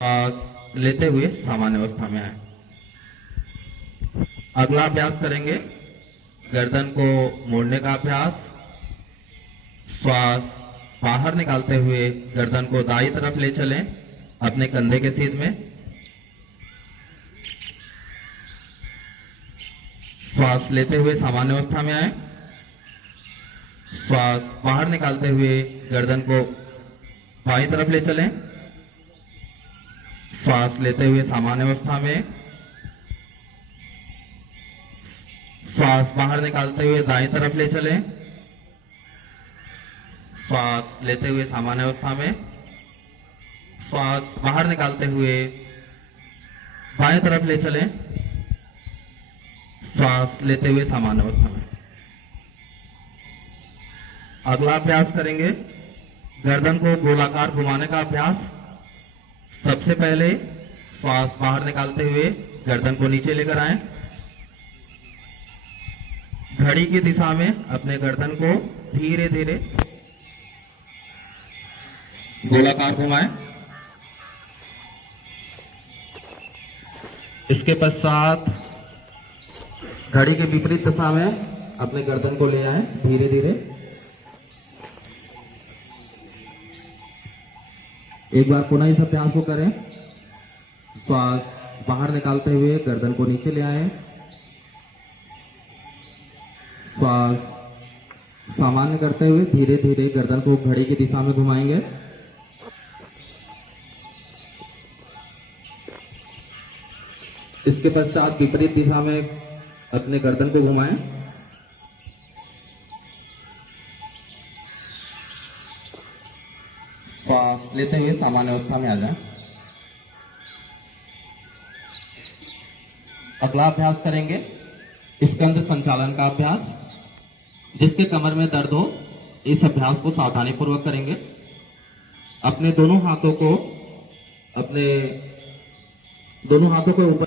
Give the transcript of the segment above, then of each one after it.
सांस लेते हुए सामान्य अवस्था में आए। अगला अभ्यास करेंगे गर्दन को मोड़ने का अभ्यास। श्वास बाहर निकालते हुए गर्दन को दाईं तरफ ले चलें अपने कंधे के सीध में। श्वास लेते हुए सामान्य अवस्था में आए। श्वास बाहर निकालते हुए गर्दन को बाईं तरफ ले चलें। श्वास लेते हुए सामान्य अवस्था में। श्वास बाहर निकालते हुए दाईं तरफ ले चलें। श्वास लेते हुए सामान्य अवस्था में। श्वास बाहर निकालते हुए बाएं तरफ ले चलें। श्वास लेते हुए सामान्य अवस्था में। अगला अभ्यास करेंगे गर्दन को गोलाकार घुमाने का अभ्यास। सबसे पहले श्वास बाहर निकालते हुए गर्दन को नीचे लेकर आएं। घड़ी की दिशा में अपने गर्दन को धीरे धीरे गोलाकार घुमाएं। इसके पश्चात घड़ी के विपरीत दिशा में अपने गर्दन को ले आएं धीरे धीरे। एक बार पुनः इस अभ्यास को करें। श्वास बाहर निकालते हुए गर्दन को नीचे ले आएं। श्वास सामान्य करते हुए धीरे धीरे गर्दन को घड़ी की दिशा में घुमाएंगे। इसके पश्चात विपरीत दिशा में अपने गर्दन को घुमाएं। श्वास लेते हुए सामान्य अवस्था में आ जाएं। अगला अभ्यास करेंगे स्कंद संचालन का अभ्यास। जिसके कमर में दर्द हो इस अभ्यास को सावधानी पूर्वक करेंगे। अपने दोनों हाथों को ऊपर।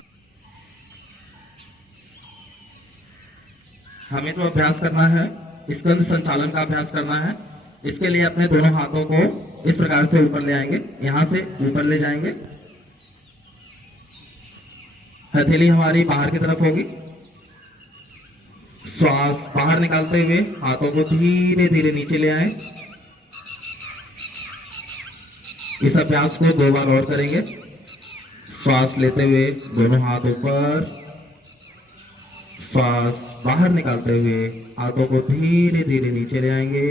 हमें तो अभ्यास करना है, स्कंद संचालन का अभ्यास करना है। इसके लिए अपने दोनों हाथों को इस प्रकार से ऊपर ले आएंगे। यहां से ऊपर ले जाएंगे। हथेली हमारी बाहर की तरफ होगी। श्वास बाहर निकालते हुए हाथों को धीरे धीरे नीचे ले आए। इस अभ्यास को 2 बार और करेंगे। श्वास लेते हुए दोनों हाथ ऊपर। श्वास बाहर निकालते हुए हाथों को धीरे धीरे नीचे ले आएंगे।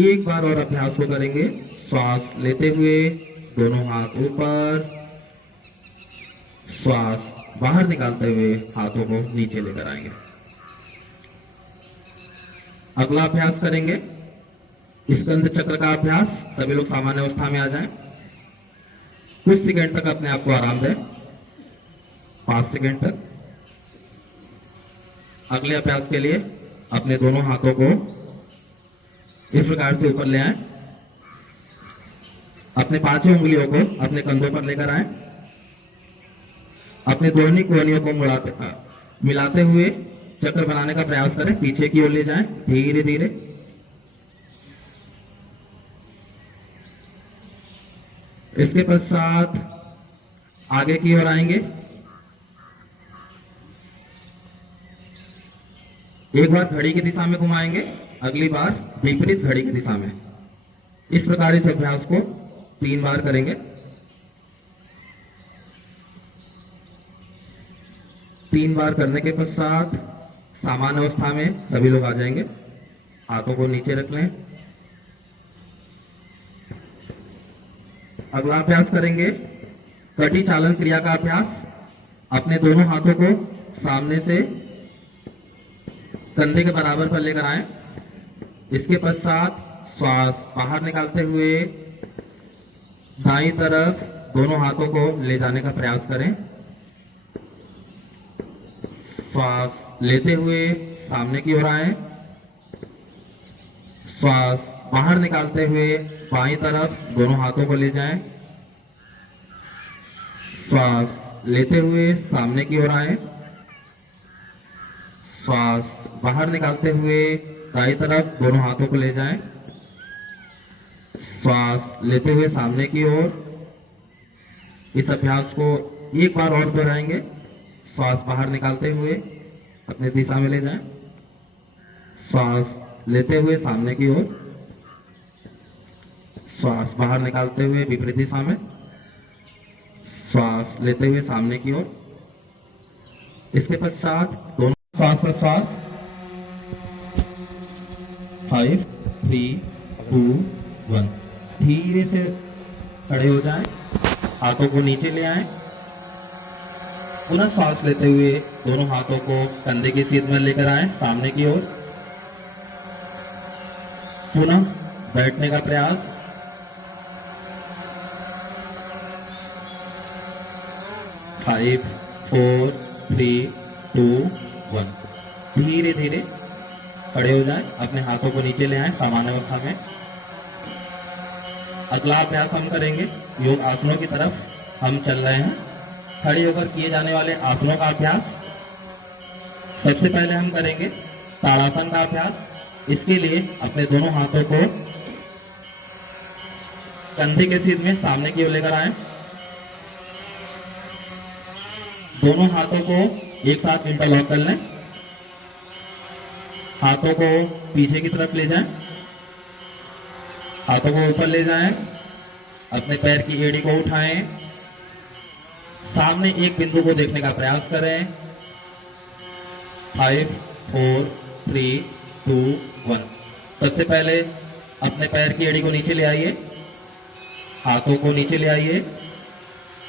एक बार और अभ्यास को करेंगे। श्वास लेते हुए दोनों हाथ ऊपर। श्वास बाहर निकालते हुए हाथों को नीचे लेकर आएंगे। अगला अभ्यास करेंगे स्कंद चक्र का अभ्यास। सभी लोग सामान्य अवस्था में आ जाएं। कुछ सेकंड तक अपने आप को आराम दें, 5 सेकंड तक। अगले अभ्यास के लिए अपने दोनों हाथों को इस प्रकार से ऊपर ले आएं। अपने 5 उंगलियों को अपने कंधों पर लेकर आएं। अपने दोनों कोहनियों को मिलाते हुए चक्र बनाने का प्रयास करें। पीछे की ओर ले जाएं धीरे धीरे। इसके पश्चात आगे की ओर आएंगे। एक बार घड़ी की दिशा में घुमाएंगे, अगली बार विपरीत घड़ी की दिशा में। इस प्रकार इस अभ्यास को 3 बार करेंगे। 3 बार करने के पश्चात सामान्य अवस्था में सभी लोग आ जाएंगे। हाथों को नीचे रख लें। अगला अभ्यास करेंगे कटी चालन क्रिया का अभ्यास। अपने दोनों हाथों को सामने से कंधे के बराबर पर लेकर आएं। इसके पश्चात श्वास बाहर निकालते हुए दाईं तरफ दोनों हाथों को ले जाने का प्रयास करें। श्वास लेते हुए सामने की ओर आएं। श्वास बाहर निकालते हुए बाईं तरफ दोनों हाथों को ले जाएं। श्वास लेते हुए सामने की ओर आएं। श्वास बाहर निकालते हुए दाईं तरफ दोनों हाथों को ले जाएं। श्वास लेते हुए सामने की ओर। इस अभ्यास को एक बार और दोहराएंगे। श्वास बाहर निकालते हुए अपने दिशा में ले जाएं। श्वास लेते हुए सामने की ओर। श्वास बाहर निकालते हुए विपरीत दिशा में। श्वास लेते हुए सामने की ओर। इसके पश्चात दोनों श्वास प्रश्वास। 5 3 2 1। धीरे से खड़े हो जाएं, हाथों को नीचे ले आएं। पुनः श्वास लेते हुए दोनों हाथों को कंधे की सीध में लेकर आएं सामने की ओर। पुनः बैठने का प्रयास। 5 4 3 2 1। धीरे धीरे खड़े हो जाएं, अपने हाथों को नीचे ले आएं सामान्य अवस्था में। अगला अभ्यास हम करेंगे योग आसनों की तरफ हम चल रहे हैं। खड़े होकर किए जाने वाले आसनों का अभ्यास। सबसे पहले हम करेंगे ताड़ासन का अभ्यास। इसके लिए अपने दोनों हाथों को कंधे के सीध में सामने की ओर लेकर आएं। दोनों हाथों को एक साथ इंटरलॉक कर लें। हाथों को पीछे की तरफ ले जाएं। हाथों को ऊपर ले जाएं। अपने पैर की एड़ी को उठाएं। सामने एक बिंदु को देखने का प्रयास करें। 5 4 3 2 1। सबसे पहले अपने पैर की एड़ी को नीचे ले आइए। हाथों को नीचे ले आइए।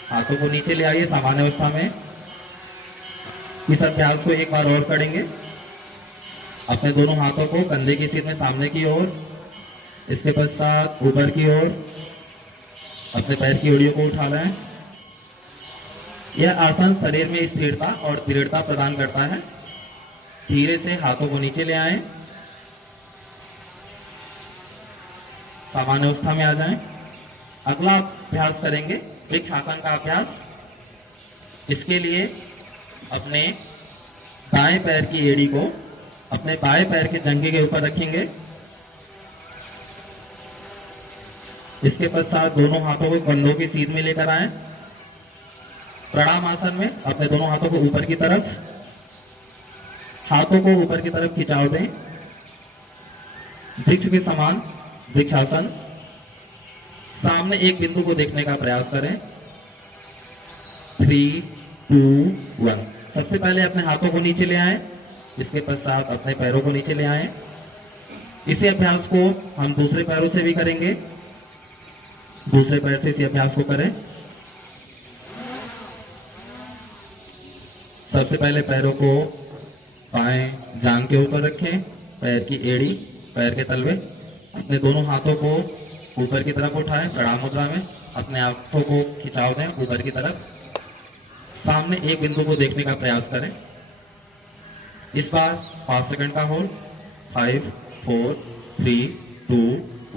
हाथों को नीचे ले आइए सामान्य अवस्था में। इस अभ्यास को एक बार और करेंगे। अपने दोनों हाथों को कंधे की सीध में सामने की ओर। इसके पश्चात ऊपर की ओर अपने पैर की एड़ियों को उठा लें। यह आसन शरीर में स्थिरता और दृढ़ता प्रदान करता है। धीरे से हाथों को नीचे ले आएं, सामान्य अवस्था में आ जाएं। अगला अभ्यास करेंगे वृक्षासन का अभ्यास। इसके लिए अपने दाएं पैर की एड़ी को अपने बाएं पैर के जंघे के ऊपर रखेंगे। इसके पश्चात दोनों हाथों को कंधों की सीध में लेकर आएं। प्रणाम आसन में अपने दोनों हाथों को ऊपर की तरफ, हाथों को ऊपर की तरफ खिंचाव दें। वृक्ष के समान वृक्षासन। सामने एक बिंदु को देखने का प्रयास करें। 3 2 1। सबसे पहले अपने हाथों को नीचे ले आएं। इसके पश्चात अपने पैरों को नीचे ले आएं। इसी अभ्यास को हम दूसरे पैरों से भी करेंगे। दूसरे पैर से इसी अभ्यास को करें। सबसे पहले पैरों को बाएं जांघ के ऊपर रखें। पैर की एड़ी पैर के तलवे। अपने दोनों हाथों को ऊपर की तरफ उठाएं प्रणाम मुद्रा में। अपने हाथों को खिंचाव दें ऊपर की तरफ। सामने एक बिंदु को देखने का प्रयास करें। इस बार 5 सेकंड का होल्ड। 5 4 3 2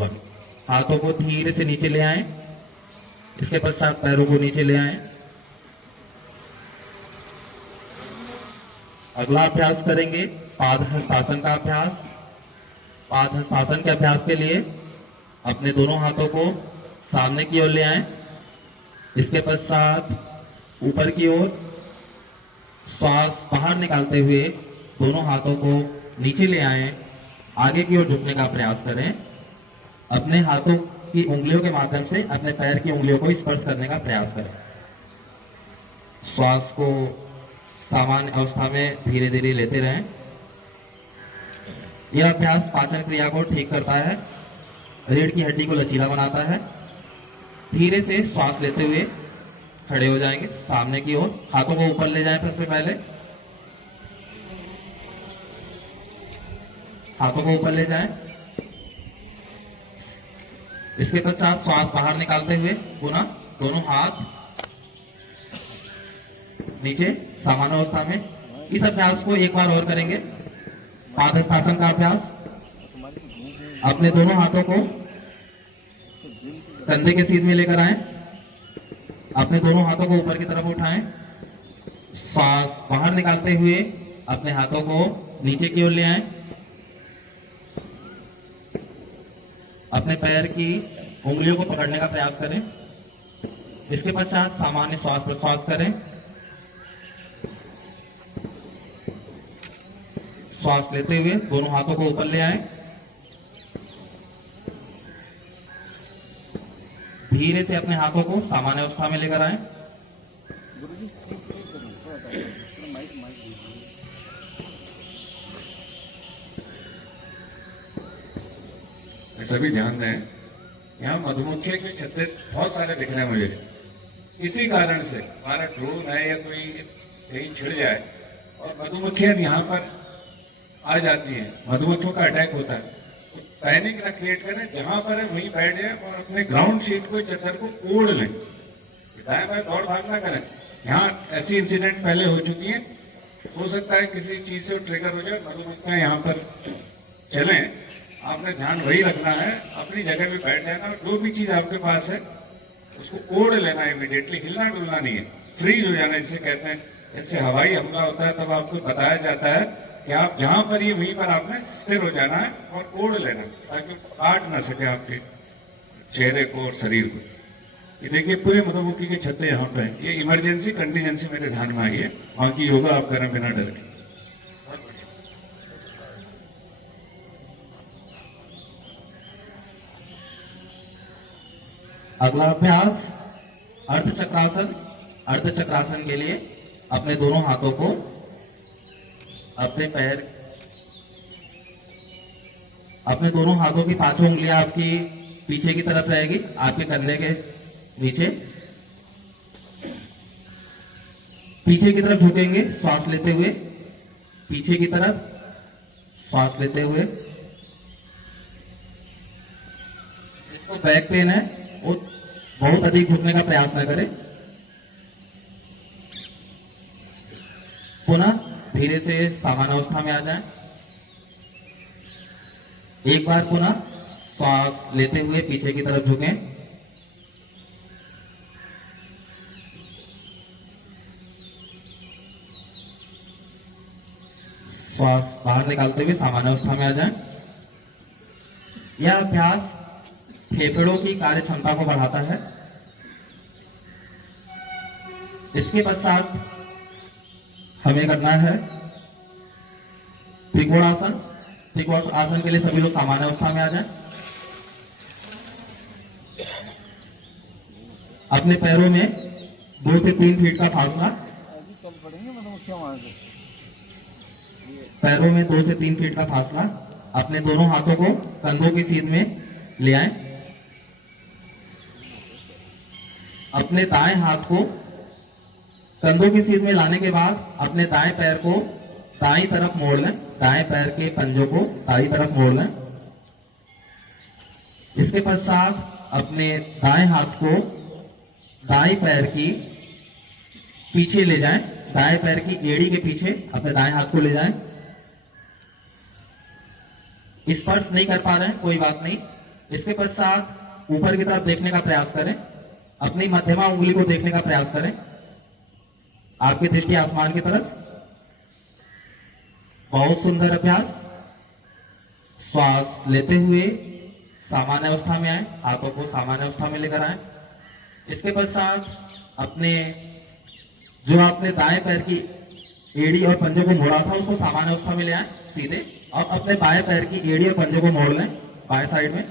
1। हाथों को धीरे से नीचे ले आएं। इसके पश्चात पैरों को नीचे ले आएं। अगला अभ्यास करेंगे पादहस्तासन का अभ्यास। पादहस्तासन के अभ्यास के लिए अपने दोनों हाथों को सामने की ओर ले आएं। इसके पश्चात ऊपर की ओर श्वास बाहर निकालते हुए दोनों हाथों को नीचे ले आएं। आगे की ओर झुकने का प्रयास करें। अपने हाथों की उंगलियों के माध्यम से अपने पैर की उंगलियों को स्पर्श करने का प्रयास करें। श्वास को सामान्य अवस्था में धीरे धीरे लेते रहें। यह अभ्यास पाचन क्रिया को ठीक करता है, रीढ़ की हड्डी को लचीला बनाता है। धीरे से श्वास लेते हुए खड़े हो जाएंगे सामने की ओर। हाथों को ऊपर ले जाएं। सबसे पहले हाथों को ऊपर ले जाएं। इसके पश्चात श्वास बाहर निकालते हुए पुनः दोनों हाथ नीचे सामान्य अवस्था में। इस अभ्यास को एक बार और करेंगे। पादहस्तासन का अभ्यास। अपने दोनों हाथों को कंधे के सीध में लेकर आएं। अपने दोनों हाथों को ऊपर की तरफ उठाएं। श्वास बाहर निकालते हुए अपने हाथों को नीचे की ओर ले आएं। अपने पैर की उंगलियों को पकड़ने का प्रयास करें। इसके पश्चात सामान्य श्वास प्रश्वास करें। श्वास लेते हुए दोनों हाथों को ऊपर ले आएं। धीरे से अपने हाथों को सामान्य अवस्था में लेकर आएं। सभी ध्यान दें, यहाँ मधुमक्खियों के छत्ते बहुत सारे दिख रहे हैं मुझे। इसी कारण से हमारा ड्रोन है या कोई कहीं छिड़ जाए और मधुमक्खियां यहाँ पर आ जाती हैं, मधुमक्खियों का अटैक होता है, तो पैनिक ना क्रिएट करें, जहां पर है वहीं बैठ जाए और अपने ग्राउंड शीट को चद्दर को ओढ़ लें। दाएं बाएं दौड़ भाग ना करें। यहाँ ऐसी इंसिडेंट पहले हो चुकी है, हो सकता है किसी चीज से ट्रिगर हो जाए, मधुमक्खियां यहाँ पर चलें। आपने ध्यान वही रखना है, अपनी जगह पे बैठ जाना और जो भी चीज आपके पास है उसको ओढ़ लेना इमीडिएटली, हिलना डुलना नहीं है, फ्रीज हो जाना इसे कहते हैं। इससे हवाई हमला होता है तब आपको बताया जाता है कि आप जहां पर ये वहीं पर आपने स्थिर हो जाना है और ओढ़ लेना ताकि काट ना सके आपके चेहरे को और शरीर को। ये देखिए पूरे मधुमक्खी के छत्ते यहाँ पे हैं। ये इमरजेंसी कंटीजेंसी मेरे ध्यान में आई है, बाकी योगा आप करें बिना डर के। अगला अभ्यास अर्धचक्रासन। अर्धचक्रासन के लिए अपने दोनों हाथों को अपने दोनों हाथों की पांचों उंगलियां आपकी पीछे की तरफ रहेगी, आपके कंधे के नीचे। पीछे की तरफ झुकेंगे श्वास लेते हुए, पीछे की तरफ श्वास लेते हुए। इसको बैक पेन है, वो बहुत अधिक झुकने का प्रयास न करें। पुनः धीरे से सामान्य अवस्था में आ जाएं। एक बार पुनः श्वास लेते हुए पीछे की तरफ झुकें। श्वास बाहर निकालते हुए सामान्य अवस्था में आ जाएं। यह अभ्यास फेफड़ों की कार्य क्षमता को बढ़ाता है। इसके पश्चात हमें करना है त्रिकोणासन। त्रिकोणासन के लिए सभी लोग सामान्य अवस्था में आ जाएं। अपने पैरों में 2 से 3 फीट का फासला, पैरों में 2 से 3 फीट का फासला। अपने दोनों हाथों को कंधों की सीध में ले आएं। अपने दाएं हाथ को कंधों की सीध में लाने के बाद अपने दाएं पैर को दाईं तरफ मोड़ लें। दाएं पैर के पंजों को दाईं तरफ मोड़ लें। इसके पश्चात अपने दाएं हाथ को दाएं पैर की पीछे ले जाएं। दाएं पैर की एड़ी के पीछे अपने दाएं हाथ को ले जाएं। स्पर्श नहीं कर पा रहे हैं, कोई बात नहीं। इसके पश्चात ऊपर की तरफ देखने का प्रयास करें। अपनी मध्यमा उंगली को देखने का प्रयास करें। आपकी दृष्टि आसमान की तरफ। बहुत सुंदर अभ्यास। श्वास लेते हुए सामान्य अवस्था में आए, हाथों को सामान्य अवस्था में लेकर आए। इसके पश्चात अपने जो आपने दाएं पैर की एड़ी और पंजों को मोड़ा था उसको सामान्य अवस्था में ले आए सीधे, और अपने बाएं पैर की एड़ी और पंजों को मोड़ लें बाएं साइड में।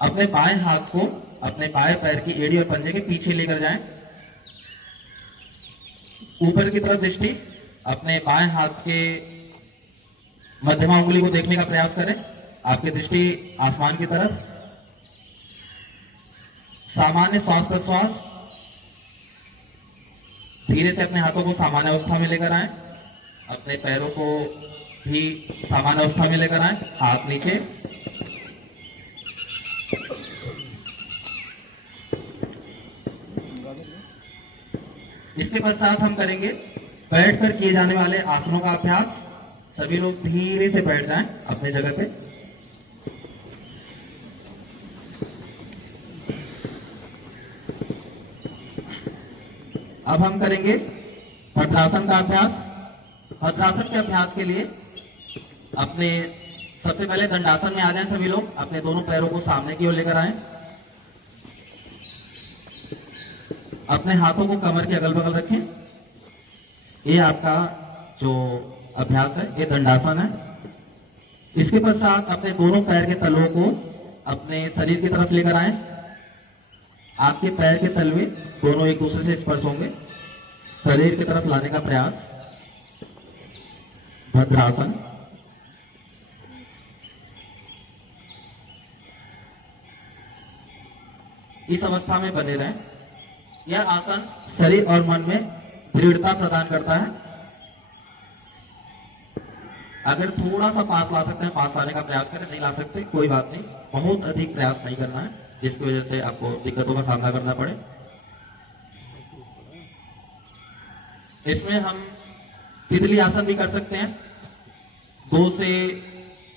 अपने बाएं हाथ को अपने बाएं पैर की एड़ी और पंजे के पीछे लेकर जाएं। ऊपर की तरफ दृष्टि, अपने बाएं हाथ के मध्यमा उंगली को देखने का प्रयास करें। आपकी दृष्टि आसमान की तरफ। सामान्य श्वास प्रश्वास। धीरे से अपने हाथों को सामान्य अवस्था में लेकर आएं। अपने पैरों को भी सामान्य अवस्था में लेकर आएं। हाथ नीचे। इसके पश्चात हम करेंगे बैठकर किए जाने वाले आसनों का अभ्यास। सभी लोग धीरे से बैठ जाएं अपने जगह पे। अब हम करेंगे भद्रासन का अभ्यास। भद्रासन के अभ्यास के लिए अपने सबसे पहले दंडासन में आ जाएं सभी लोग। अपने दोनों पैरों को सामने की ओर लेकर आएं। अपने हाथों को कमर के अगल बगल रखें। ये आपका जो अभ्यास है ये दंडासन है। इसके पश्चात अपने दोनों पैर के तलवों को अपने शरीर की तरफ लेकर आए। आपके पैर के तलवे दोनों एक दूसरे से स्पर्श होंगे। शरीर की तरफ लाने का प्रयास, भद्रासन। इस अवस्था में बने रहें। यह आसन शरीर और मन में दृढ़ता प्रदान करता है। अगर थोड़ा सा पास ला सकते हैं, पास आने का प्रयास करें, नहीं ला सकते कोई बात नहीं, बहुत अधिक प्रयास नहीं करना है जिसकी वजह से आपको दिक्कतों का सामना करना पड़े। इसमें हम तितली आसन भी कर सकते हैं। 2 से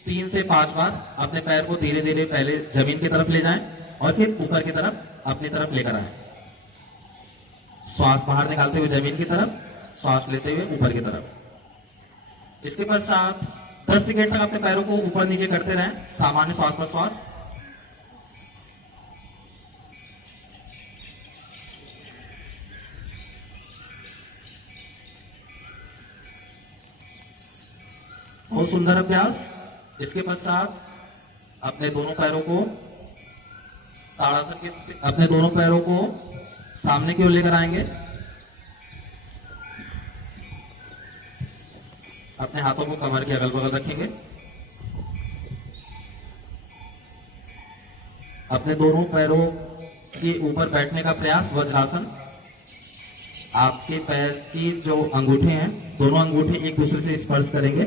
3 से 5 बार अपने पैर को धीरे धीरे पहले जमीन की तरफ ले जाएं और फिर ऊपर की तरफ अपनी तरफ लेकर आए। श्वास बाहर निकालते हुए जमीन की तरफ, श्वास लेते हुए ऊपर की तरफ। इसके पश्चात 10 सेकेंड तक अपने पैरों को ऊपर नीचे करते रहें, सामान्य श्वास प्रश्वास। बहुत सुंदर अभ्यास। इसके पश्चात अपने दोनों पैरों को ताड़ासन के, अपने दोनों पैरों को सामने की ओर लेकर आएंगे। अपने हाथों को कमर के अगल बगल रखेंगे। अपने दोनों पैरों के ऊपर बैठने का प्रयास, वज्रासन। आपके पैर की जो अंगूठे हैं, दोनों अंगूठे एक दूसरे से स्पर्श करेंगे।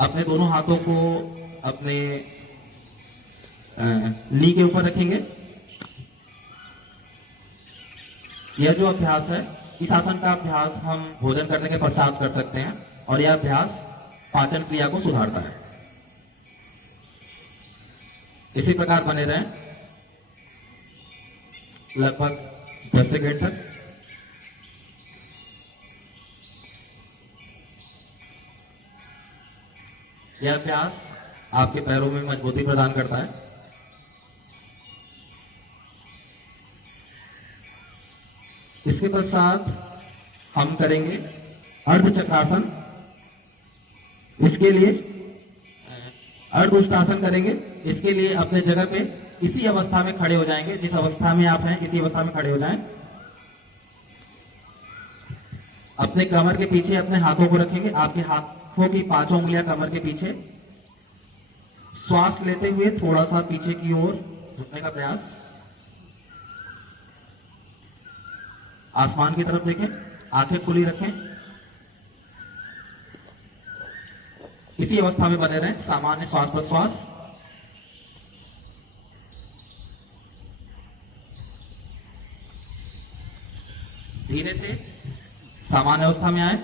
अपने दोनों हाथों को अपने नी के ऊपर रखेंगे। यह जो अभ्यास है, इस आसन का अभ्यास हम भोजन करने के पश्चात कर सकते हैं और यह अभ्यास पाचन क्रिया को सुधारता है। इसी प्रकार बने रहें लगभग 10 सेकेंड तक। यह अभ्यास आपके पैरों में मजबूती प्रदान करता है। इसके पश्चात हम करेंगे अर्धचक्रासन। इसके लिए अर्धउष्टासन करेंगे। इसके लिए अपने जगह पे इसी अवस्था में खड़े हो जाएंगे, जिस अवस्था में आप हैं इसी अवस्था में खड़े हो जाएं। अपने कमर के पीछे अपने हाथों को रखेंगे। आपके हाथों की 5 उंगलियां कमर के पीछे। श्वास लेते हुए थोड़ा सा पीछे की ओर झुकने का प्रयास। आसमान की तरफ देखें, आंखें खुली रखें। इसी अवस्था में बने रहें, सामान्य श्वास प्रश्वास। धीरे से सामान्य अवस्था में आए।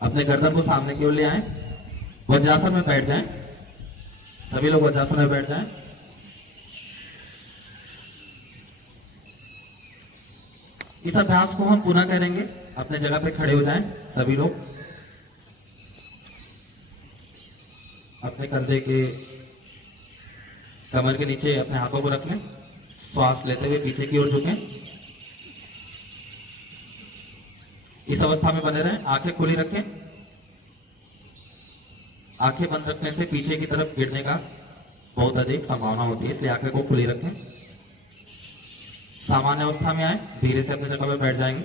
अपने गर्दन को सामने की ओर ले आए। वज्रासन में बैठ जाएं। सभी लोग वज्रासन में बैठ जाएं। इस अभ्यास को हम पुनः करेंगे। अपने जगह पे खड़े हो जाएं सभी लोग। अपने कंधे के कमर के नीचे अपने हाथों को रख लें। श्वास लेते हुए पीछे की ओर झुकें। इस अवस्था में बने रहें। आंखें खुली रखें। आंखें बंद रखने से पीछे की तरफ गिरने का बहुत अधिक संभावना होती है, इसलिए आंखें को खुली रखें। सामान्य अवस्था में आए। धीरे से अपने जगह पर बैठ जाएंगे।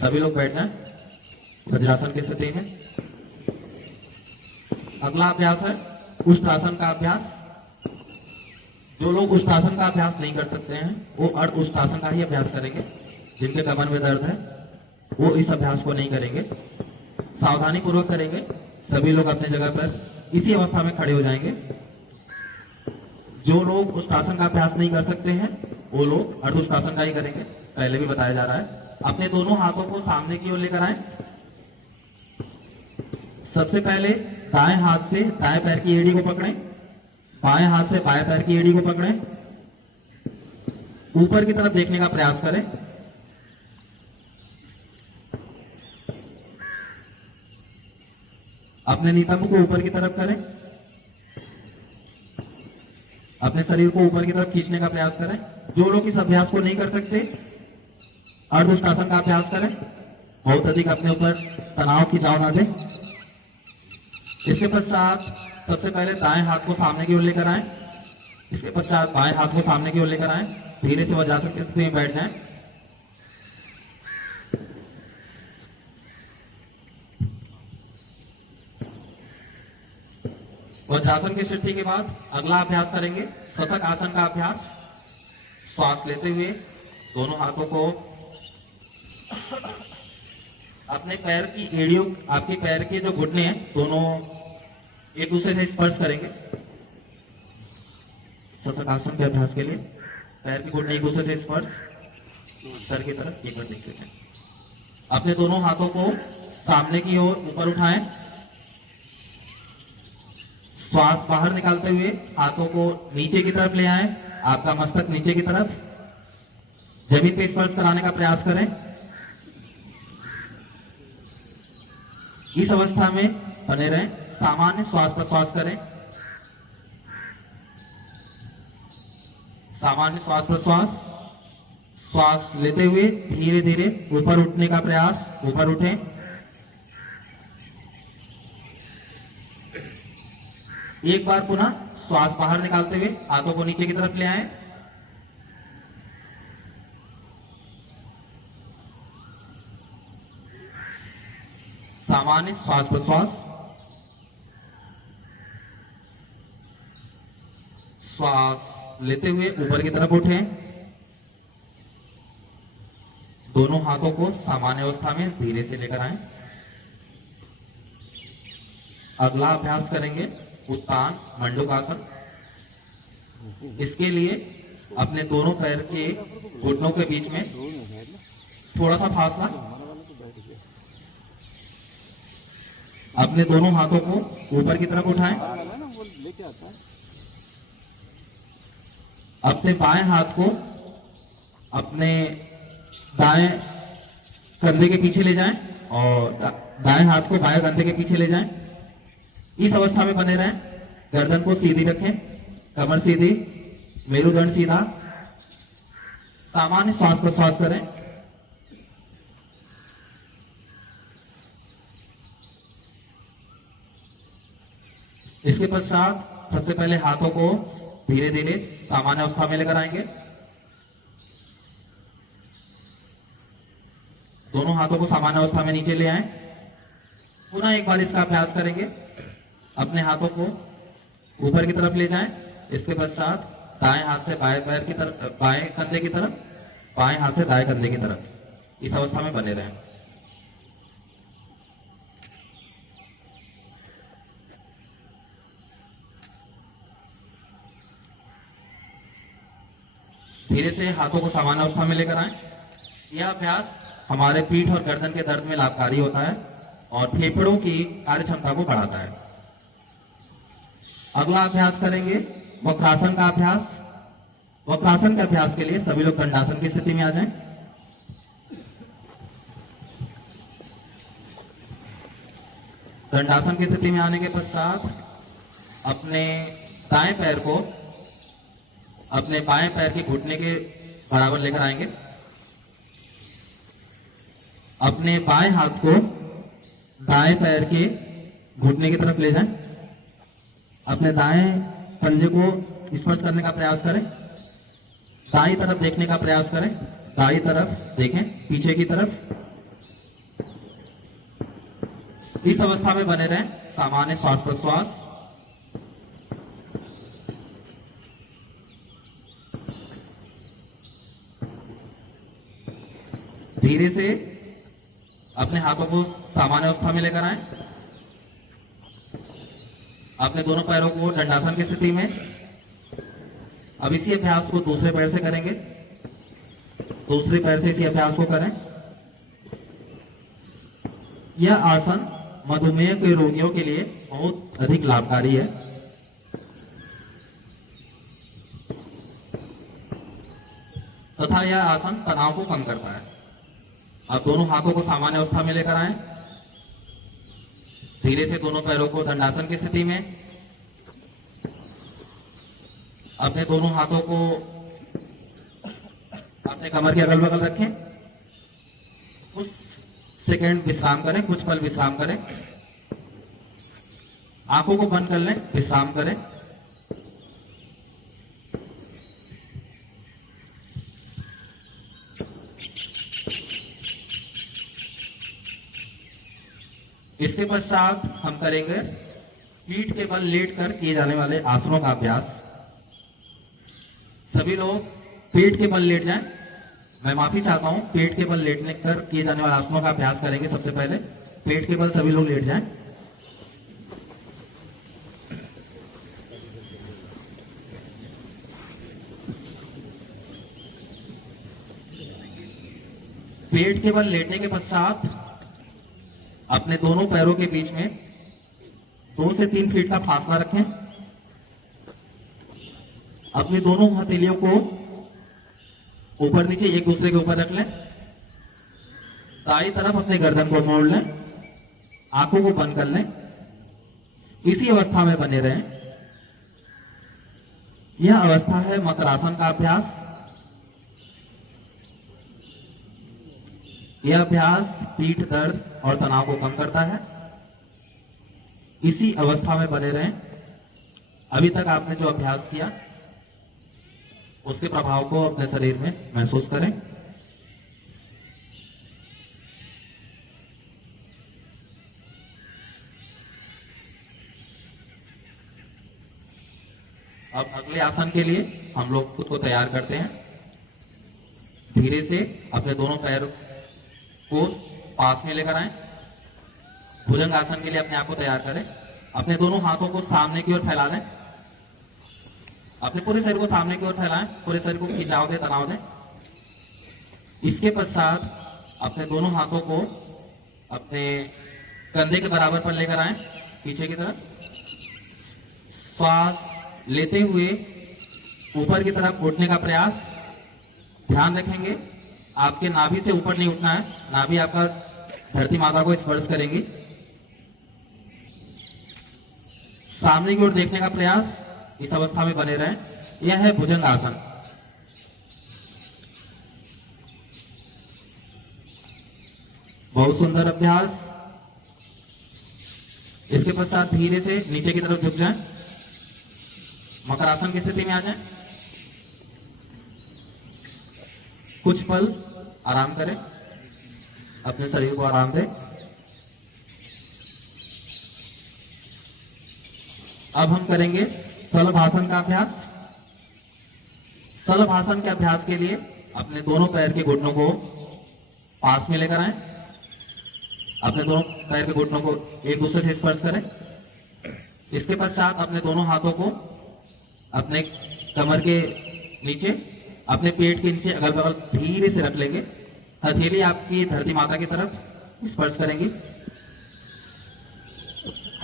सभी लोग बैठ जाएं वज्रासन की स्थिति में। अगला अभ्यास है उष्टासन का अभ्यास। जो लोग उष्टासन का अभ्यास नहीं कर सकते हैं वो अर्ध उष्टासन का ही अभ्यास करेंगे। जिनके कमर में दर्द है वो इस अभ्यास को नहीं करेंगे, सावधानी पूर्वक करेंगे। सभी लोग अपने जगह पर इसी अवस्था में खड़े हो जाएंगे। जो लोग उष्टासन का अभ्यास नहीं कर सकते हैं वो लोग अर्ध उष्टासन का ही करेंगे, पहले भी बताया जा रहा है। अपने दोनों हाथों को सामने की ओर लेकर आए। सबसे पहले दाएं हाथ से दाएं पैर की एड़ी को पकड़ें। बाएं हाथ से बाएं पैर की एड़ी को पकड़ें। ऊपर की तरफ देखने का प्रयास करें। अपने नितंब को ऊपर की तरफ करें। अपने शरीर को ऊपर की तरफ खींचने का प्रयास करें। जो लोग इस अभ्यास को नहीं कर सकते, अर्धउष्टासन का अभ्यास करें। बहुत अधिक अपने ऊपर तनाव खिंचाव ना दें। इसके पश्चात सबसे पहले दाएं हाथ को सामने की ओर लेकर आए। इसके पश्चात बाएं हाथ को सामने की ओर लेकर आए। धीरे से वज्रासन की स्थिति में बैठ जाएं। वज्रासन की स्थिति के बाद अगला अभ्यास करेंगे शतक आसन का अभ्यास। श्वास लेते हुए दोनों हाथों को अपने पैर की एड़ियों, आपके पैर के जो घुटने हैं दोनों एक दूसरे से स्पर्श करेंगे। शतक आसन के अभ्यास के लिए पैर के घुटने एक दूसरे से स्पर्श, सर की तरफ एक बार देखते हैं। अपने दोनों हाथों को सामने की ओर ऊपर उठाएं। श्वास बाहर निकालते हुए हाथों को नीचे की तरफ ले आएं। आपका मस्तक नीचे की तरफ, जमीन पे स्पर्श कराने का प्रयास करें। इस अवस्था में बने रहें। सामान्य श्वास प्रश्वास करें। सामान्य श्वास प्रश्वास। श्वास लेते हुए धीरे धीरे ऊपर उठने का प्रयास। ऊपर उठें। एक बार पुनः श्वास बाहर निकालते हुए हाथों को नीचे की तरफ ले आएं। सामान्य श्वास प्रश्वास। श्वास लेते हुए ऊपर की तरफ उठें। दोनों हाथों को सामान्य अवस्था में धीरे से लेकर आएं। अगला अभ्यास करेंगे उत्तान मंडूकासन। इसके लिए अपने दोनों पैर के घुटनों के बीच में थोड़ा सा फासला, अपने दोनों हाथों को ऊपर की तरफ उठाएं। अपने बाएं हाथ को अपने दाएं कंधे के पीछे ले जाएं और दाएं हाथ को बाएं कंधे के पीछे ले जाएं। इस अवस्था में बने रहें। गर्दन को सीधी रखें, कमर सीधी, मेरुदंड सीधा। सामान्य श्वास प्रश्वास करें। इसके पश्चात सबसे पहले हाथों को धीरे धीरे सामान्य अवस्था में लेकर आएंगे। दोनों हाथों को सामान्य अवस्था में नीचे ले आएं। पुनः एक बार इसका अभ्यास करेंगे। अपने हाथों को ऊपर की तरफ ले जाएं। इसके पश्चात दाएं हाथ से बाएं पैर की तरफ, बाएं कंधे की तरफ, बाएं हाथ से दाएं कंधे की तरफ। इस अवस्था में बने रहें। धीरे से हाथों को सामान्य अवस्था में लेकर आएं। यह अभ्यास हमारे पीठ और गर्दन के दर्द में लाभकारी होता है और फेफड़ों की कार्य क्षमता को बढ़ाता है। अगला अभ्यास करेंगे वक्रासन का अभ्यास। वक्रासन के अभ्यास के लिए सभी लोग दंडासन की स्थिति में आ जाएं। दंडासन की स्थिति में आने के पश्चात अपने दाएं पैर को अपने बाएं पैर के घुटने के बराबर लेकर आएंगे। अपने बाएं हाथ को दाएं पैर के घुटने की तरफ ले जाएं। अपने दाएं पंजे को स्पर्श करने का प्रयास करें। दाईं तरफ देखने का प्रयास करें। दाईं तरफ देखें, पीछे की तरफ। इस अवस्था में बने रहें। सामान्य श्वास प्रश्वास। धीरे से अपने हाथों को सामान्य अवस्था में लेकर आएं। अपने दोनों पैरों को दंडासन की स्थिति में। अब इसी अभ्यास को दूसरे पैर से करेंगे। दूसरे पैर से इसी अभ्यास को करें। यह आसन मधुमेह के रोगियों के लिए बहुत अधिक लाभकारी है। तथा यह आसन तनाव को कम करता है। अब दोनों हाथों को सामान्य अवस्था में लेकर आएं। धीरे से दोनों पैरों को दंडासन की स्थिति में। अपने दोनों हाथों को अपने कमर के अगल बगल रखें। कुछ सेकंड विश्राम करें, कुछ पल विश्राम करें। आंखों को बंद कर लें, विश्राम करें। इसके पश्चात हम करेंगे पीठ के बल लेट कर किए जाने वाले आसनों का अभ्यास। सभी लोग पेट के बल लेट जाएं। मैं माफी चाहता हूं, पेट के बल लेटने कर किए जाने वाले आसनों का अभ्यास करेंगे। सबसे पहले पेट के बल सभी लोग लेट जाएं। पेट के बल लेटने के पश्चात अपने दोनों पैरों के बीच में 2 से 3 फीट का फासला रखें। अपनी दोनों हथेलियों को ऊपर नीचे एक दूसरे के ऊपर रख लें। दाईं तरफ अपने गर्दन को मोड़ लें। आंखों को बंद कर लें। इसी अवस्था में बने रहें। यह अवस्था है मकरासन का अभ्यास। यह अभ्यास पीठ दर्द और तनाव को कम करता है। इसी अवस्था में बने रहें। अभी तक आपने जो अभ्यास किया उसके प्रभाव को अपने शरीर में महसूस करें। अब अगले आसन के लिए हम लोग खुद को तैयार करते हैं। धीरे से अपने दोनों पैर को पास में लेकर आएं। भुजंग आसन के लिए अपने आप को तैयार करें। अपने दोनों हाथों को सामने की ओर फैला लें। अपने पूरे शरीर को सामने की ओर फैलाएं। पूरे शरीर को खिंचाव दें, तनाव दें। इसके पश्चात अपने दोनों हाथों को अपने कंधे के बराबर पर लेकर आएं, पीछे की तरफ। श्वास लेते हुए ऊपर की तरफ उठने का प्रयास। ध्यान रखेंगे आपके नाभि से ऊपर नहीं उठना है। नाभि आपका धरती माता को स्पर्श करेंगी। सामने की ओर देखने का प्रयास। इस अवस्था में बने रहें। यह है भुजंग आसन। बहुत सुंदर अभ्यास। इसके पश्चात धीरे से नीचे की तरफ झुक जाएं। मकरासन की स्थिति में आ जाएं। कुछ पल आराम करें। अपने शरीर को आराम दें। अब हम करेंगे शलभासन का अभ्यास। शलभासन के अभ्यास के लिए अपने दोनों पैर के घुटनों को पास में लेकर आएं। अपने दोनों पैर के घुटनों को एक दूसरे से स्पर्श करें। इसके पश्चात अपने दोनों हाथों को अपने कमर के नीचे, अपने पेट के नीचे अगल बगल धीरे से रख लेंगे। हथेली आपकी धरती माता की तरफ स्पर्श करेंगी।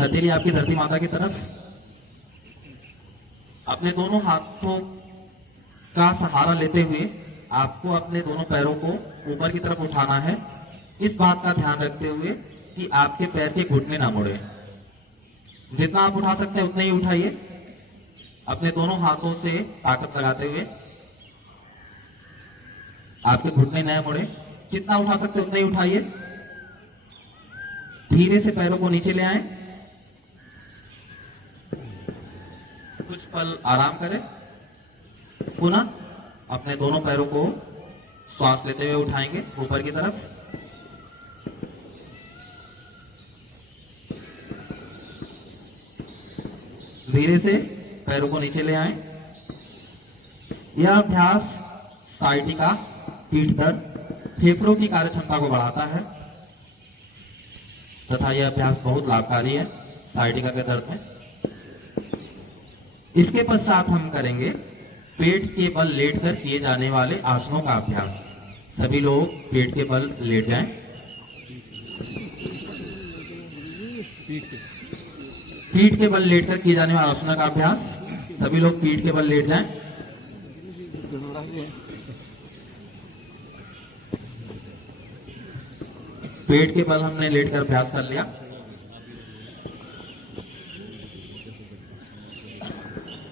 हथेली आपकी धरती माता की तरफ। अपने दोनों हाथों का सहारा लेते हुए आपको अपने दोनों पैरों को ऊपर की तरफ उठाना है। इस बात का ध्यान रखते हुए कि आपके पैर के घुटने ना मुड़े। जितना आप उठा सकते हैं उतना ही उठाइए। अपने दोनों हाथों से ताकत लगाते हुए आपके घुटने न मुड़े। जितना उठा सकते उतना ही उठाइए। धीरे से पैरों को नीचे ले आएं। कुछ पल आराम करें। पुनः अपने दोनों पैरों को श्वास लेते हुए उठाएंगे ऊपर की तरफ। धीरे से पैरों को नीचे ले आएं। यह अभ्यास साइटिका, पीठ दर्द, फेफड़ों की कार्यक्षमता को बढ़ाता है तथा यह अभ्यास बहुत लाभकारी है साइटिका के दर्द में। इसके पश्चात हम करेंगे पेट के बल लेटकर किए जाने वाले आसनों का अभ्यास। सभी लोग पेट के बल लेट जाएं। पीठ के बल लेटकर किए जाने वाले आसनों का अभ्यास। सभी लोग पीठ के बल लेट जाएं। पेट के बल हमने लेटकर अभ्यास कर लिया।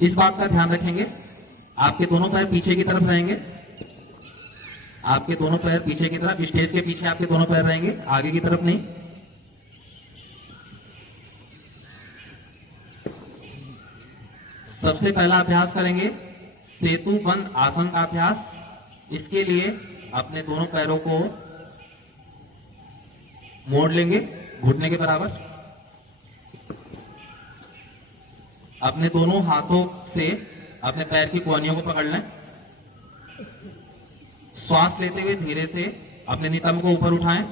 इस बात का ध्यान रखेंगे आपके दोनों पैर पीछे की तरफ रहेंगे, आपके दोनों पैर पीछे की तरफ, स्टेज के पीछे आपके दोनों पैर रहेंगे, आगे की तरफ नहीं। सबसे पहला अभ्यास करेंगे सेतु बंद आसन का अभ्यास। इसके लिए अपने दोनों पैरों को मोड़ लेंगे घुटने के बराबर। अपने दोनों हाथों से अपने पैर की कोहनियों को पकड़ लें। श्वास लेते हुए धीरे से अपने नितंब को ऊपर उठाएं।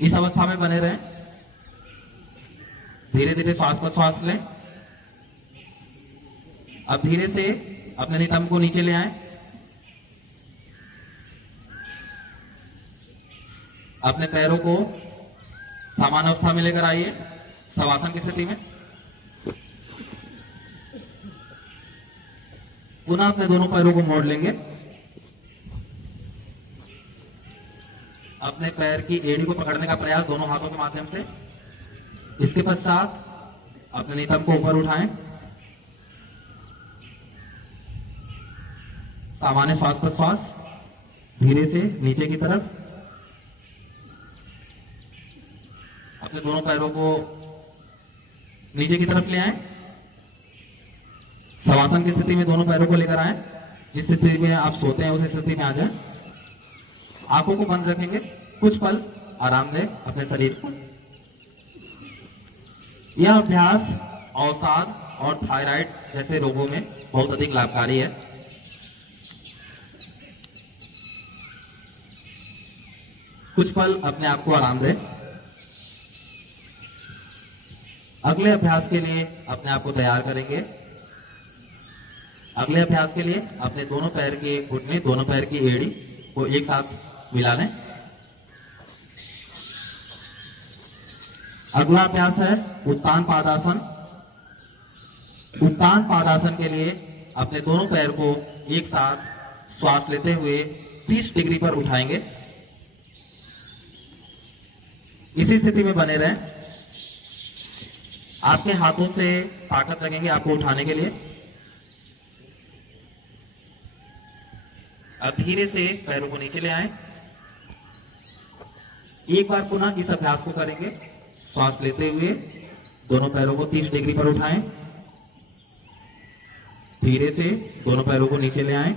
इस अवस्था में बने रहें। धीरे धीरे श्वास पर श्वास लें। अब धीरे से अपने नितंब को नीचे ले आएं। अपने पैरों को समान अवस्था में लेकर आइए, शवासन की स्थिति में। पुनः अपने दोनों पैरों को मोड़ लेंगे। अपने पैर की एड़ी को पकड़ने का प्रयास दोनों हाथों के माध्यम से। इसके पश्चात अपने नितंब को ऊपर उठाएं। सामान्य श्वास प्रश्वास धीरे से नीचे की तरफ। अपने दोनों पैरों को नीचे की तरफ ले आएं। शवासन की स्थिति में दोनों पैरों को लेकर आएं। जिस स्थिति में आप सोते हैं उस स्थिति में आ जाएं। आंखों को बंद रखेंगे, कुछ पल आराम दें अपने शरीर को। यह अभ्यास अवसाद और थायराइड जैसे रोगों में बहुत अधिक लाभकारी है। कुछ पल अपने आप को आराम दें। अगले अभ्यास के लिए अपने आप को तैयार करेंगे। अगले अभ्यास के लिए अपने दोनों पैर के घुटने, दोनों पैर की एड़ी को एक साथ मिला लें। अगला अभ्यास है उत्तान पादासन। उत्तान पादासन के लिए अपने दोनों पैर को एक साथ श्वास लेते हुए 30 डिग्री पर उठाएंगे। इसी स्थिति में बने रहें। आपके हाथों से ताकत लगेंगे आपको उठाने के लिए। अब धीरे से पैरों को नीचे ले आएं। एक बार पुनः इस अभ्यास को करेंगे। श्वास लेते हुए दोनों पैरों को 30 डिग्री पर उठाएं। धीरे से दोनों पैरों को नीचे ले आएं।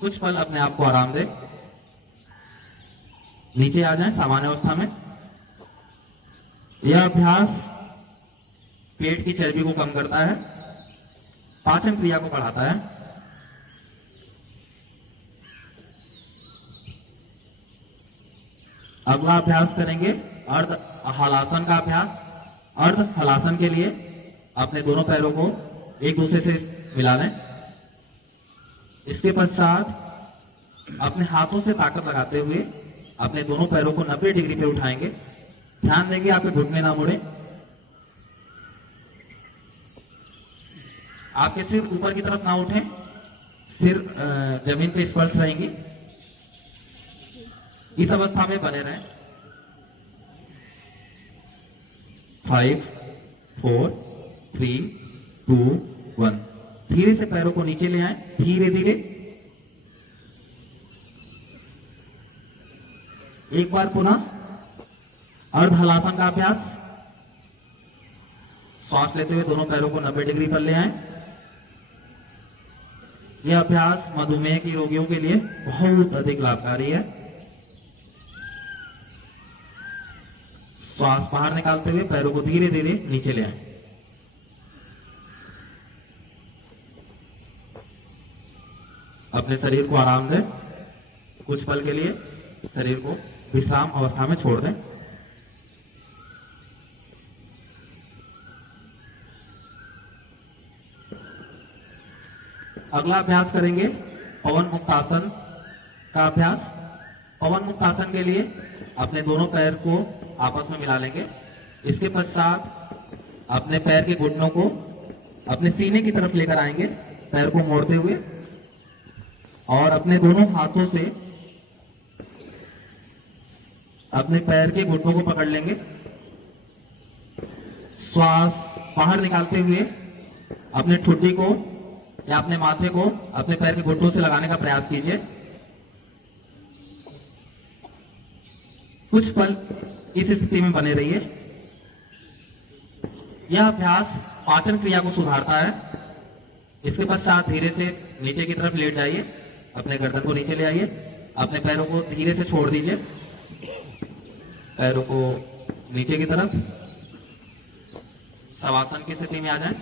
कुछ पल अपने आप को आराम दें। नीचे आ जाएं सामान्य अवस्था में। यह अभ्यास पेट की चर्बी को कम करता है, पाचन क्रिया को बढ़ाता है। अगला अभ्यास करेंगे अर्ध हलासन का अभ्यास। अर्ध हलासन के लिए अपने दोनों पैरों को एक दूसरे से मिला लें। इसके पश्चात अपने हाथों से ताकत लगाते हुए अपने दोनों पैरों को 90 डिग्री पे उठाएंगे। ध्यान देंगे आपके घुटने ना मुड़े। आपके सिर ऊपर की तरफ ना उठे, सिर जमीन पे स्पर्श रहेंगी। इस अवस्था में बने रहें। 5, 4, 3, 2, 1। धीरे से पैरों को नीचे ले आए, धीरे धीरे। एक बार पुनः अर्ध हलासन का अभ्यास। श्वास लेते हुए दोनों पैरों को 90 डिग्री पर ले आए। यह अभ्यास मधुमेह की रोगियों के लिए बहुत अधिक लाभकारी है। श्वास बाहर निकालते हुए पैरों को धीरे धीरे नीचे ले आए। अपने शरीर को आराम दें। कुछ पल के लिए शरीर को विश्राम अवस्था में छोड़ दें। अगला अभ्यास करेंगे पवन मुक्तासन का अभ्यास। पवन मुक्तासन के लिए अपने दोनों पैर को आपस में मिला लेंगे। इसके पश्चात अपने पैर के घुटनों को अपने सीने की तरफ लेकर आएंगे, पैर को मोड़ते हुए, और अपने दोनों हाथों से अपने पैर के घुटनों को पकड़ लेंगे। श्वास बाहर निकालते हुए अपने ठुड्डी को या अपने माथे को अपने पैर के घुटनों से लगाने का प्रयास कीजिए। कुछ पल इस स्थिति में बने रहिए। यह अभ्यास पाचन क्रिया को सुधारता है। इसके पश्चात धीरे से नीचे की तरफ लेट जाइए, अपने गर्दन को नीचे ले आइए, अपने पैरों को धीरे से छोड़ दीजिए, पैरों को नीचे की तरफ शवासन की स्थिति में आ जाएं।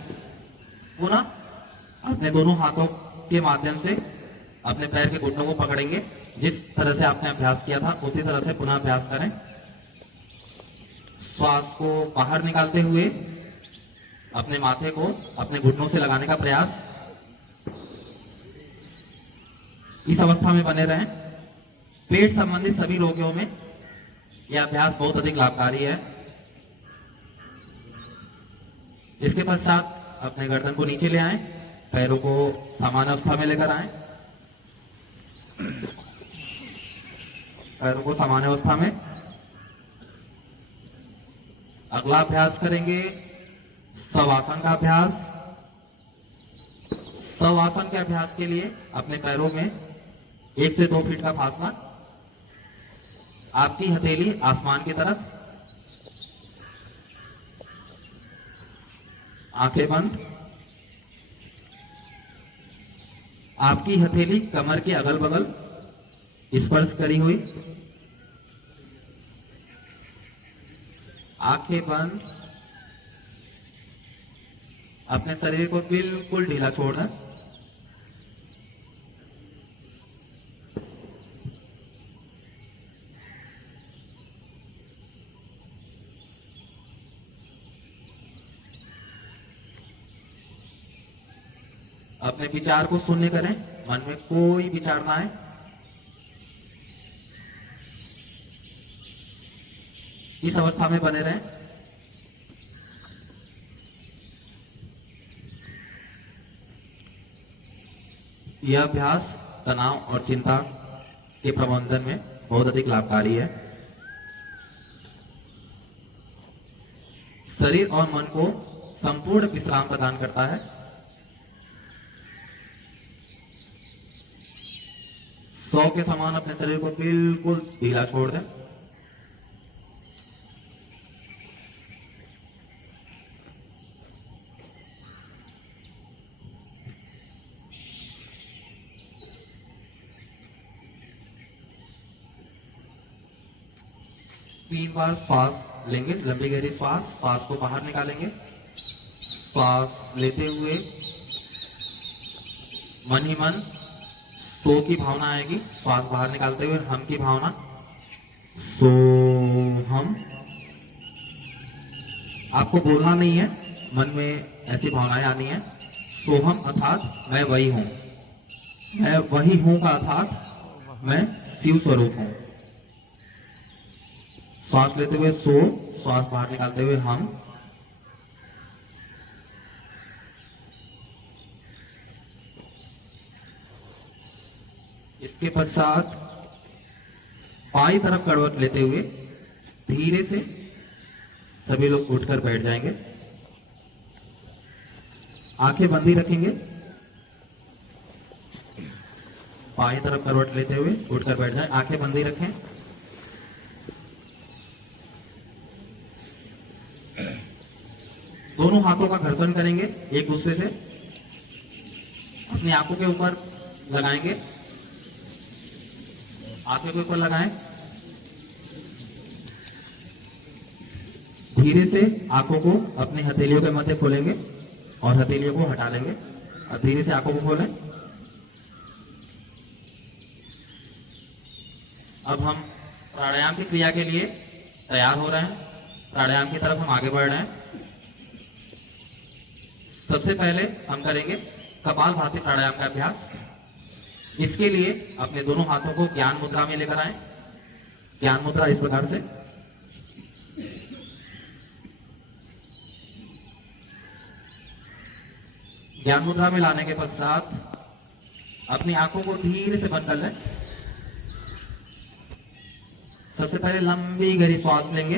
पुनः अपने दोनों हाथों के माध्यम से अपने पैर के घुटनों को पकड़ेंगे। जिस तरह से आपने अभ्यास किया था उसी तरह से पुनः अभ्यास करें। श्वास को बाहर निकालते हुए अपने माथे को अपने घुटनों से लगाने का प्रयास। इस अवस्था में बने रहें। पेट संबंधित सभी रोगियों में यह अभ्यास बहुत अधिक लाभकारी है। इसके पश्चात अपने गर्दन को नीचे ले आएं, पैरों को सामान्य अवस्था में लेकर आएं, पैरों को सामान्य अवस्था में। अगला अभ्यास करेंगे शवासन का अभ्यास। शवासन के अभ्यास के लिए अपने पैरों में 1 से 2 फीट का फासला, आपकी हथेली आसमान की तरफ, आंखें बंद, आपकी हथेली कमर के अगल बगल स्पर्श करी हुई, आंखें बंद, अपने शरीर को बिल्कुल ढीला छोड़ दें। अपने विचार को शून्य करें, मन में कोई विचार ना आए। इस अवस्था में बने रहें। यह अभ्यास तनाव और चिंता के प्रबंधन में बहुत अधिक लाभकारी है। शरीर और मन को संपूर्ण विश्राम प्रदान करता है। सौ के समान अपने शरीर को बिल्कुल ढीला छोड़ दें। तीन बार श्वास लेंगे, लंबी गहरी श्वास। श्वास को बाहर निकालेंगे। श्वास लेते हुए मन ही मन सो की भावना आएगी। श्वास बाहर निकालते हुए हम की भावना, सो हम। आपको बोलना नहीं है, मन में ऐसी भावनाएं आनी है। सोहम अर्थात मैं वही हूं, मैं वही हूं का अर्थात मैं शिव स्वरूप हूं। श्वास लेते हुए सो, श्वास बाहर निकालते हुए हम। इसके पश्चात बाईं तरफ करवट लेते हुए धीरे से सभी लोग उठकर बैठ जाएंगे। आंखें बंदी रखेंगे। बाईं तरफ करवट लेते हुए उठकर बैठ जाएं। आंखें बंदी रखें। दोनों हाथों का घर्षण करेंगे एक दूसरे से। अपनी आंखों के ऊपर लगाएंगे, आंखों के ऊपर लगाएं। धीरे से आंखों को अपनी हथेलियों के मध्य खोलेंगे और हथेलियों को हटा लेंगे और धीरे से आंखों को खोलें। अब हम प्राणायाम की क्रिया के लिए तैयार हो रहे हैं। प्राणायाम की तरफ हम आगे बढ़ रहे हैं। सबसे पहले हम करेंगे कपालभाति प्राणायाम का अभ्यास। इसके लिए अपने दोनों हाथों को ज्ञान मुद्रा में लेकर आएं। ज्ञान मुद्रा इस प्रकार से। ज्ञान मुद्रा में लाने के पश्चात अपनी आंखों को धीरे से बंद कर लें। सबसे पहले लंबी गहरी सांस लेंगे,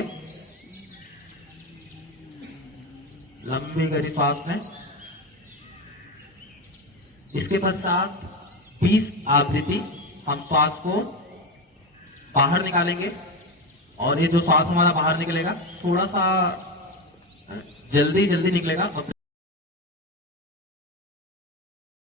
लंबी गहरी सांस में। इसके पश्चात 20 आवृत्ति हम श्वास को बाहर निकालेंगे, और ये जो सांस हमारा बाहर निकलेगा थोड़ा सा जल्दी जल्दी निकलेगा, मतलब